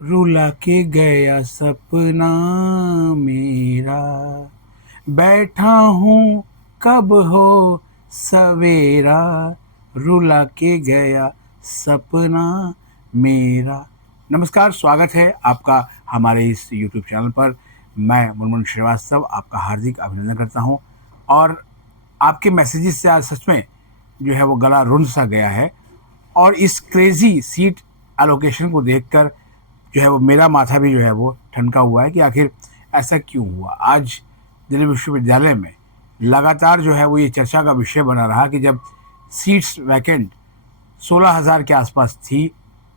रुला के गया सपना मेरा, बैठा हूँ कब हो सवेरा, रुला के गया सपना मेरा। नमस्कार, स्वागत है आपका हमारे इस YouTube चैनल पर। मैं मुनमुन श्रीवास्तव आपका हार्दिक अभिनंदन करता हूं और आपके मैसेजेस से आज सच में जो है वो गला रुंध सा गया है। और इस क्रेजी सीट एलोकेशन को देखकर जो है वो मेरा माथा भी जो है वो ठनका हुआ है कि आखिर ऐसा क्यों हुआ। आज दिल्ली विश्वविद्यालय में लगातार जो है वो ये चर्चा का विषय बना रहा कि जब सीट्स वैकेंट 16,000 के आसपास थी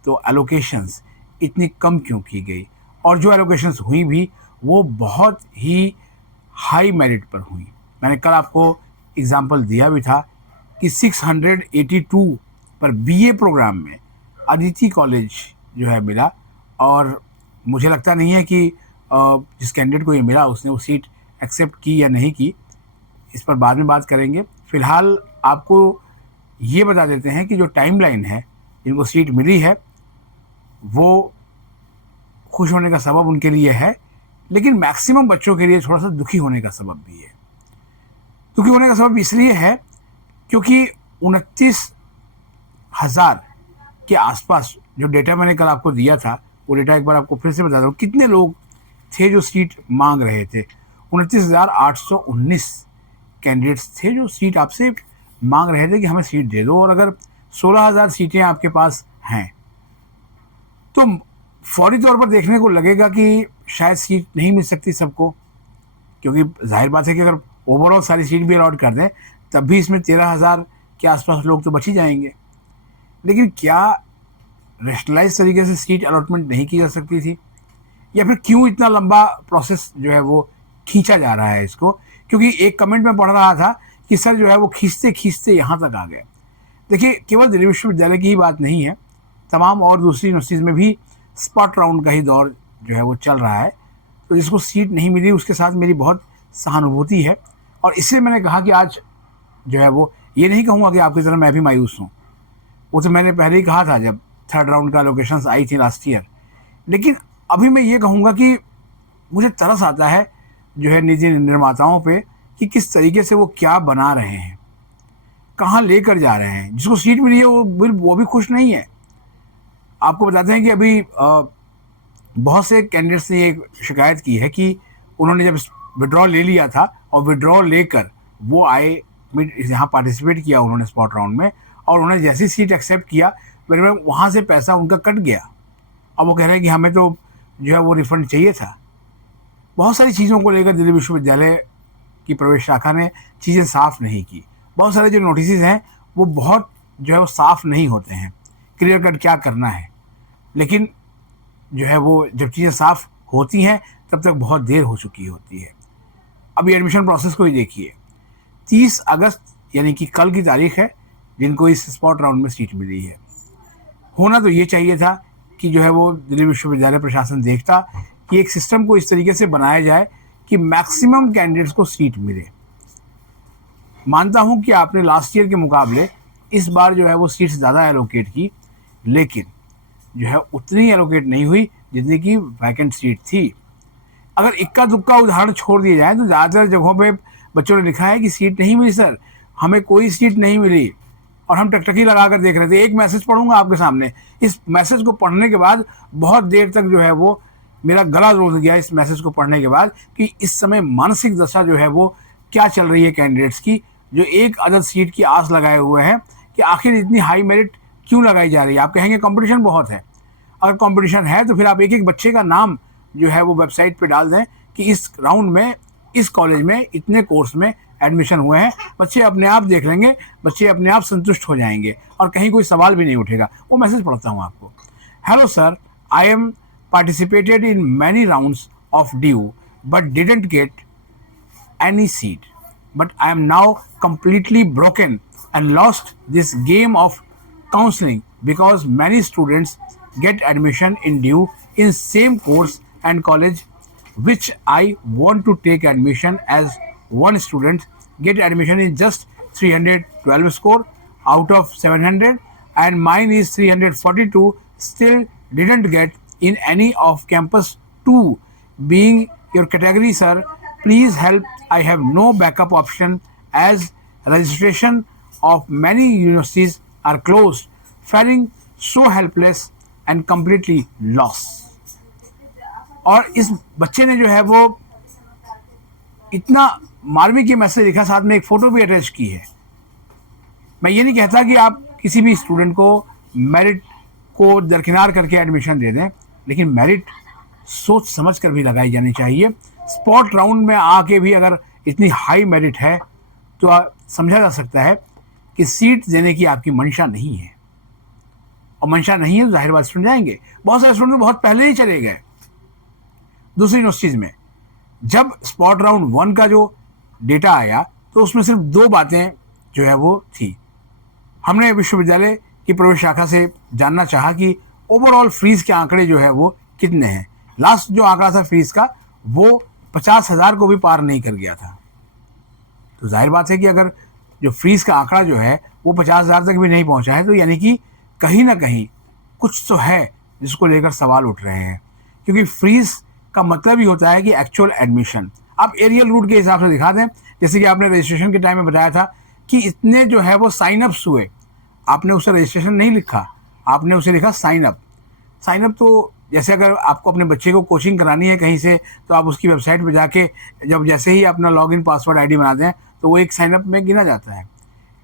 तो एलोकेशंस इतनी कम क्यों की गई, और जो एलोकेशंस हुई भी वो बहुत ही हाई मेरिट पर हुई। मैंने कल आपको एग्जाम्पल दिया भी था कि 682 पर बीए प्रोग्राम में अदिति कॉलेज जो है मिला, और मुझे लगता नहीं है कि जिस कैंडिडेट को ये मिला उसने वो सीट एक्सेप्ट की या नहीं की। इस पर बाद में बात करेंगे। फिलहाल आपको ये बता देते हैं कि जो टाइमलाइन है, जिनको सीट मिली है वो खुश होने का सबब उनके लिए है, लेकिन मैक्सिमम बच्चों के लिए थोड़ा सा दुखी होने का सबब भी है। दुखी होने का सबब इसलिए है क्योंकि 29,000 के आसपास जो डेटा मैंने कल आपको दिया था, वो डेटा एक बार आपको फिर से बता दूँ कितने लोग थे जो सीट मांग रहे थे। 29,819 कैंडिडेट्स थे जो सीट आपसे मांग रहे थे कि हमें सीट दे दो। और अगर 16,000 सीटें आपके पास हैं तो फौरी तौर पर देखने को लगेगा कि शायद सीट नहीं मिल सकती सबको, क्योंकि जाहिर बात है कि अगर ओवरऑल सारी सीट भी अलॉट कर दें तब भी इसमें 13,000 के आसपास लोग तो बच ही जाएंगे। लेकिन क्या रेशनलाइज तरीके से सीट अलॉटमेंट नहीं की जा सकती थी, या फिर क्यों इतना लंबा प्रोसेस जो है वो खींचा जा रहा है इसको? क्योंकि एक कमेंट में पढ़ रहा था कि सर जो है वो खींचते खींचते यहाँ तक आ गए। देखिए, केवल दिल्ली विश्वविद्यालय की ही बात नहीं है, तमाम और दूसरी यूनिवर्सिटीज़ में भी स्पॉट राउंड का ही दौर जो है वो चल रहा है। तो जिसको सीट नहीं मिली उसके साथ मेरी बहुत सहानुभूति है, और इसलिए मैंने कहा कि आज जो है वो ये नहीं कहूँगा कि आपकी तरह मैं भी मायूस हूँ। वो तो मैंने पहले ही कहा था जब थर्ड राउंड का लोकेशंस आई थी लास्ट ईयर। लेकिन अभी मैं ये कहूँगा कि मुझे तरस आता है जो है निजी निर्माताओं पे कि किस तरीके से वो क्या बना रहे हैं, कहाँ लेकर जा रहे हैं। जिसको सीट मिली है वो भी खुश नहीं है। आपको बताते हैं कि अभी बहुत से कैंडिडेट्स ने एक शिकायत की है कि उन्होंने जब विड्रॉ ले लिया था और विड्रॉ लेकर वो आए, यहाँ पार्टिसिपेट किया उन्होंने स्पॉट राउंड में, और उन्होंने जैसी सीट एक्सेप्ट किया मेरे में वहाँ से पैसा उनका कट गया। अब वो कह रहे हैं कि हमें तो जो है वो रिफंड चाहिए था। बहुत सारी चीज़ों को लेकर दिल्ली विश्वविद्यालय की प्रवेश शाखा ने चीज़ें साफ़ नहीं की। बहुत सारे जो नोटिस हैं वो बहुत जो है वो साफ़ नहीं होते हैं, क्लियर कट क्या करना है। लेकिन जो है वो जब चीज़ें साफ़ होती हैं तब तक बहुत देर हो चुकी होती है। अभी एडमिशन प्रोसेस को ही देखिए, 30 अगस्त यानी कि कल की तारीख है जिनको इस स्पॉट राउंड में सीट मिली है। होना तो ये चाहिए था कि जो है वो दिल्ली विश्वविद्यालय प्रशासन देखता कि एक सिस्टम को इस तरीके से बनाया जाए कि मैक्सिमम कैंडिडेट्स को सीट मिले। मानता हूँ कि आपने लास्ट ईयर के मुकाबले इस बार जो है वो सीट्स ज़्यादा एलोकेट की, लेकिन जो है उतनी एलोकेट नहीं हुई जितनी की वैकेंट सीट थी। अगर इक्का दुक्का उदाहरण छोड़ दिए जाए तो ज़्यादातर जगहों पे बच्चों ने लिखा है कि सीट नहीं मिली सर, हमें कोई सीट नहीं मिली, और हम टकटकी लगा कर देख रहे थे। एक मैसेज पढ़ूंगा आपके सामने। इस मैसेज को पढ़ने के बाद बहुत देर तक जो है वो मेरा गला रोक गया इस मैसेज को पढ़ने के बाद कि इस समय मानसिक दशा जो है वो क्या चल रही है कैंडिडेट्स की, जो एक अदद सीट की आस लगाए हुए हैं कि आखिर इतनी हाई मेरिट क्यों लगाई जा रही है। आप कहेंगे कंपटीशन बहुत है। अगर कंपटीशन है तो फिर आप एक एक बच्चे का नाम जो है वो वेबसाइट पे डाल दें कि इस राउंड में इस कॉलेज में इतने कोर्स में एडमिशन हुए हैं। बच्चे अपने आप देख लेंगे, बच्चे अपने आप संतुष्ट हो जाएंगे और कहीं कोई सवाल भी नहीं उठेगा। वो मैसेज पढ़ता हूँ आपको। Hello sir, I am participated in many rounds of due but didn't get any seat. But I am now completely broken and lost this game of counseling because many students get admission in due in same course and college which I want to take admission as one student get admission in just 312 score out of 700 and mine is 342 still didn't get in any of campus 2 being your category, sir. Please help. I have no backup option as registration of many universities are closed. Feeling so helpless and completely lost. और इस बच्चे ने जो है वो इतना मार्मिक ये मैसेज लिखा, साथ में एक फ़ोटो भी अटैच की है। मैं ये नहीं कहता कि आप किसी भी स्टूडेंट को मेरिट को दरकिनार करके एडमिशन दे दें, लेकिन मेरिट सोच समझ कर भी लगाई जानी चाहिए। स्पॉट राउंड में आके भी अगर इतनी हाई मेरिट है तो समझा जा सकता है कि सीट देने की आपकी मंशा नहीं है, और मंशा नहीं है तो जाहिर बात स्टूडेंट जाएंगे। बहुत सारे स्टूडेंट बहुत पहले ही चले गए दूसरी यूनिवर्सिटीज़ में। जब स्पॉट राउंड 1 का जो डेटा आया तो उसमें सिर्फ 2 बातें जो है वो थी। हमने विश्वविद्यालय की प्रवेश शाखा से जानना चाहा कि ओवरऑल फीस के आंकड़े जो है वो कितने हैं। लास्ट जो आंकड़ा था फीस का वो 50,000 को भी पार नहीं कर गया था। तो जाहिर बात है कि अगर जो फीस का आंकड़ा जो है वो 50,000 तक भी नहीं पहुंचा है तो यानी कि कहीं ना कहीं कुछ तो है जिसको लेकर सवाल उठ रहे हैं, क्योंकि फीस का मतलब ही होता है कि एक्चुअल एडमिशन। आप एरियल रूट के हिसाब से दिखा दें, जैसे कि आपने रजिस्ट्रेशन के टाइम में बताया था कि इतने जो है वो साइन अप्स हुए। आपने उसे रजिस्ट्रेशन नहीं लिखा, आपने उसे लिखा साइन अप। साइन अप तो जैसे अगर आपको अपने बच्चे को कोचिंग करानी है कहीं से तो आप उसकी वेबसाइट पे जाके जब जैसे ही अपना लॉगिन पासवर्ड आईडी बना दें तो वो एक साइन अप में गिना जाता है।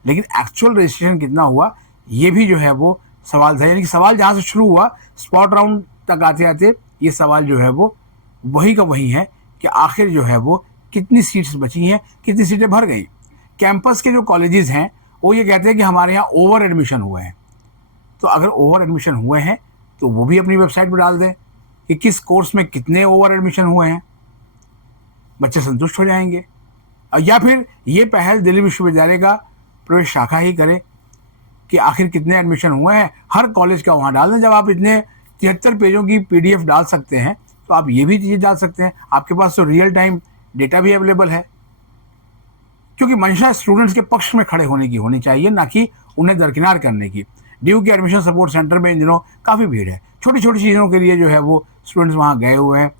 लेकिन एक्चुअल रजिस्ट्रेशन कितना हुआ ये भी जो है वो सवाल था। यानी कि सवाल जहाँ से शुरू हुआ स्पॉट राउंड तक आते आते ये सवाल जो है वो वही का वही है कि आखिर जो है वो कितनी सीट्स बची हैं, कितनी सीटें भर गई। कैंपस के जो कॉलेजेस हैं वो ये कहते हैं कि हमारे यहाँ ओवर एडमिशन हुए हैं। तो अगर ओवर एडमिशन हुए हैं तो वो भी अपनी वेबसाइट पर डाल दें कि किस कोर्स में कितने ओवर एडमिशन हुए हैं, बच्चे संतुष्ट हो जाएंगे। या फिर ये पहल दिल्ली विश्वविद्यालय का प्रवेश शाखा ही करे कि आखिर कितने एडमिशन हुए हैं, हर कॉलेज का वहाँ डाल दें। जब आप इतने 73 पेजों की PDF डाल सकते हैं तो आप ये भी चीज़ डाल सकते हैं। आपके पास तो रियल टाइम डेटा भी अवेलेबल है, क्योंकि मंशा स्टूडेंट्स के पक्ष में खड़े होने की होनी चाहिए, ना कि उन्हें दरकिनार करने की। DU के एडमिशन सपोर्ट सेंटर में इन दिनों काफ़ी भीड़ है। छोटी छोटी चीज़ों के लिए जो है वो स्टूडेंट्स वहाँ गए हुए हैं।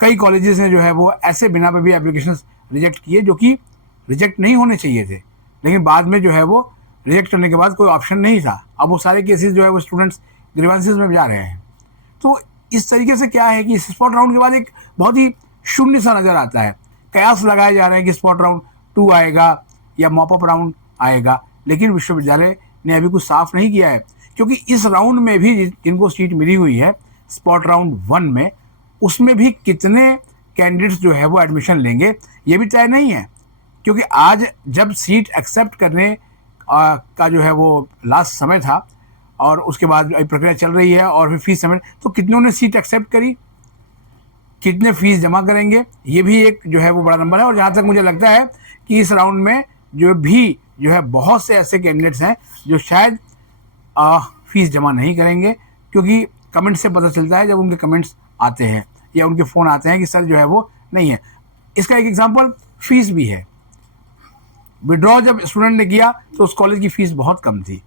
कई कॉलेजेस ने जो है वो ऐसे बिना पे भी एप्लीकेशन रिजेक्ट किए जो कि रिजेक्ट नहीं होने चाहिए थे, लेकिन बाद में जो है वो रिजेक्ट करने के बाद कोई ऑप्शन नहीं था। अब वो सारे केसेस जो है वो स्टूडेंट्स ग्रीवेंसेस में जा रहे हैं। तो इस तरीके से क्या है कि स्पॉट राउंड के बाद एक बहुत ही शून्य सा नज़र आता है। कयास लगाए जा रहे हैं कि स्पॉट राउंड 2 आएगा या मॉपअप राउंड आएगा, लेकिन विश्वविद्यालय ने अभी कुछ साफ नहीं किया है, क्योंकि इस राउंड में भी जिनको सीट मिली हुई है स्पॉट राउंड 1 में, उसमें भी कितने कैंडिडेट्स जो है वो एडमिशन लेंगे ये भी तय नहीं है। क्योंकि आज जब सीट एक्सेप्ट करने का जो है वो लास्ट समय था और उसके बाद प्रक्रिया चल रही है और फिर फीस समय, तो कितनों ने सीट एक्सेप्ट करी, कितने फीस जमा करेंगे, ये भी एक जो है वो बड़ा नंबर है। और जहाँ तक मुझे लगता है कि इस राउंड में जो है बहुत से ऐसे कैंडिडेट्स हैं जो शायद फीस जमा नहीं करेंगे, क्योंकि कमेंट से पता चलता है जब उनके कमेंट्स आते हैं या उनके फ़ोन आते हैं कि सर जो है वो नहीं है। इसका एक एग्जांपल फीस भी है। विड्रॉ जब स्टूडेंट ने किया तो उस कॉलेज की फ़ीस बहुत कम थी।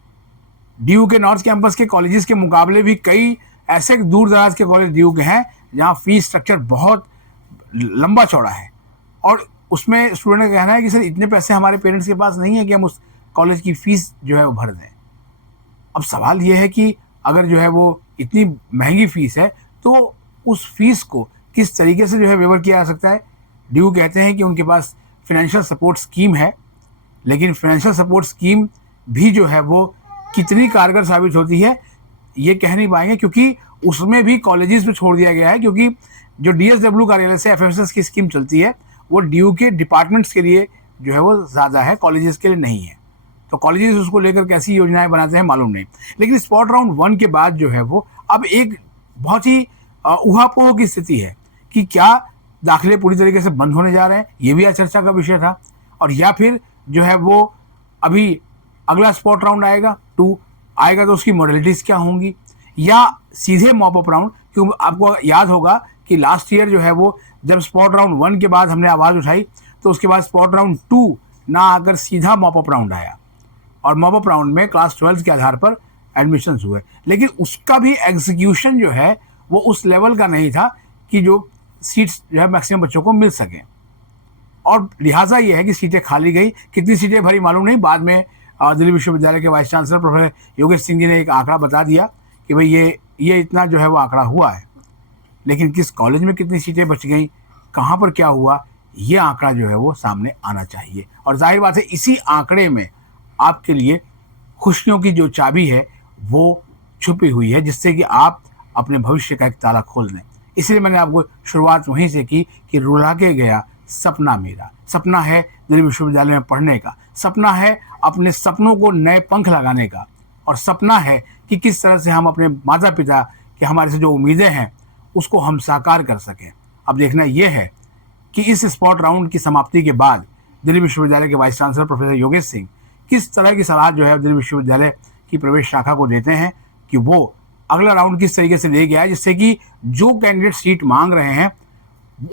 DU के नॉर्थ कैंपस के कॉलेजेस के मुकाबले भी कई ऐसे दूर दराज के कॉलेज DU के हैं जहाँ फ़ीस स्ट्रक्चर बहुत लंबा चौड़ा है, और उसमें स्टूडेंट का कहना है कि सर इतने पैसे हमारे पेरेंट्स के पास नहीं है कि हम उस कॉलेज की फ़ीस जो है वो भर दें। अब सवाल ये है कि अगर जो है वो इतनी महंगी फ़ीस है तो उस फीस को किस तरीके से जो है वेवर किया जा सकता है। DU कहते हैं कि उनके पास फाइनेंशियल सपोर्ट स्कीम है, लेकिन फाइनेंशियल सपोर्ट स्कीम भी जो है वो कितनी कारगर साबित होती है ये कह नहीं पाएंगे, क्योंकि उसमें भी कॉलेजेस पे छोड़ दिया गया है। क्योंकि जो DSW कार्यालय से FFSS की स्कीम चलती है वो DU के डिपार्टमेंट्स के लिए जो है वो ज़्यादा है, कॉलेजेस के लिए नहीं है। तो कॉलेजेस उसको लेकर कैसी योजनाएं बनाते हैं मालूम नहीं। लेकिन स्पॉट राउंड 1 के बाद जो है वो अब एक बहुत ही ऊहापोह की स्थिति है कि क्या दाखिले पूरी तरीके से बंद होने जा रहे हैं, ये भी चर्चा का विषय था। और या फिर जो है वो अभी अगला स्पॉट राउंड आएगा 2 आएगा तो उसकी मॉडलिटीज़ क्या होंगी, या सीधे मॉपअप राउंड। क्योंकि आपको याद होगा कि लास्ट ईयर जो है वो जब स्पॉट राउंड 1 के बाद हमने आवाज़ उठाई तो उसके बाद स्पॉट राउंड 2 ना आकर सीधा मॉपअप राउंड आया, और मॉपअप राउंड में क्लास 12 के आधार पर एडमिशन्स हुए। लेकिन उसका भी एग्जीक्यूशन जो है वो उस लेवल का नहीं था कि जो सीट्स जो है मैक्सिमम बच्चों को मिल सकें, और लिहाजा ये है कि सीटें खाली गई। कितनी सीटें भरी मालूम नहीं, बाद में दिल्ली विश्वविद्यालय के vice chancellor professor Yogesh Singh ji ने एक आंकड़ा बता दिया कि भाई ये इतना जो है वो आंकड़ा हुआ है, लेकिन किस कॉलेज में कितनी सीटें बच गई, कहाँ पर क्या हुआ, ये आंकड़ा जो है वो सामने आना चाहिए। और जाहिर बात है इसी आंकड़े में आपके लिए खुशियों की जो चाबी है वो छुपी हुई है, जिससे कि आप अपने भविष्य का एक ताला खोल दें। इसलिए मैंने आपको शुरुआत वहीं से की कि रुला के गया सपना मेरा। सपना है दिल्ली विश्वविद्यालय में पढ़ने का, सपना है अपने सपनों को नए पंख लगाने का, और सपना है कि किस तरह से हम अपने माता पिता की हमारे से जो उम्मीदें हैं उसको हम साकार कर सकें। अब देखना यह है कि इस स्पॉट राउंड की समाप्ति के बाद दिल्ली विश्वविद्यालय के vice chancellor professor Yogesh Singh किस तरह की सलाह जो है दिल्ली विश्वविद्यालय की प्रवेश शाखा को देते हैं कि वो अगला राउंड किस तरीके से ले गया है, जिससे कि जो कैंडिडेट सीट मांग रहे हैं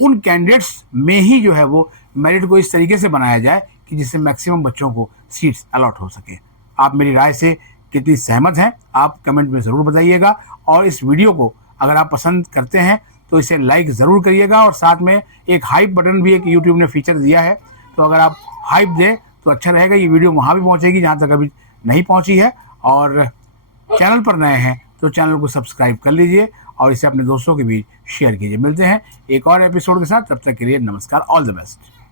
उन कैंडिडेट्स में ही जो है वो मेरिट को इस तरीके से बनाया जाए कि जिससे मैक्सिमम बच्चों को सीट्स अलॉट हो सके। आप मेरी राय से कितनी सहमत हैं आप कमेंट में ज़रूर बताइएगा, और इस वीडियो को अगर आप पसंद करते हैं तो इसे लाइक ज़रूर करिएगा, और साथ में एक हाइप बटन भी एक यूट्यूब ने फीचर दिया है, तो अगर आप हाइप दें तो अच्छा रहेगा। ये वीडियो वहाँ भी पहुँचेगी जहाँ तक अभी नहीं पहुँची है, और चैनल पर नए हैं तो चैनल को सब्सक्राइब कर लीजिए और इसे अपने दोस्तों के बीच शेयर कीजिए। मिलते हैं एक और एपिसोड के साथ, तब तक के लिए नमस्कार, ऑल द बेस्ट।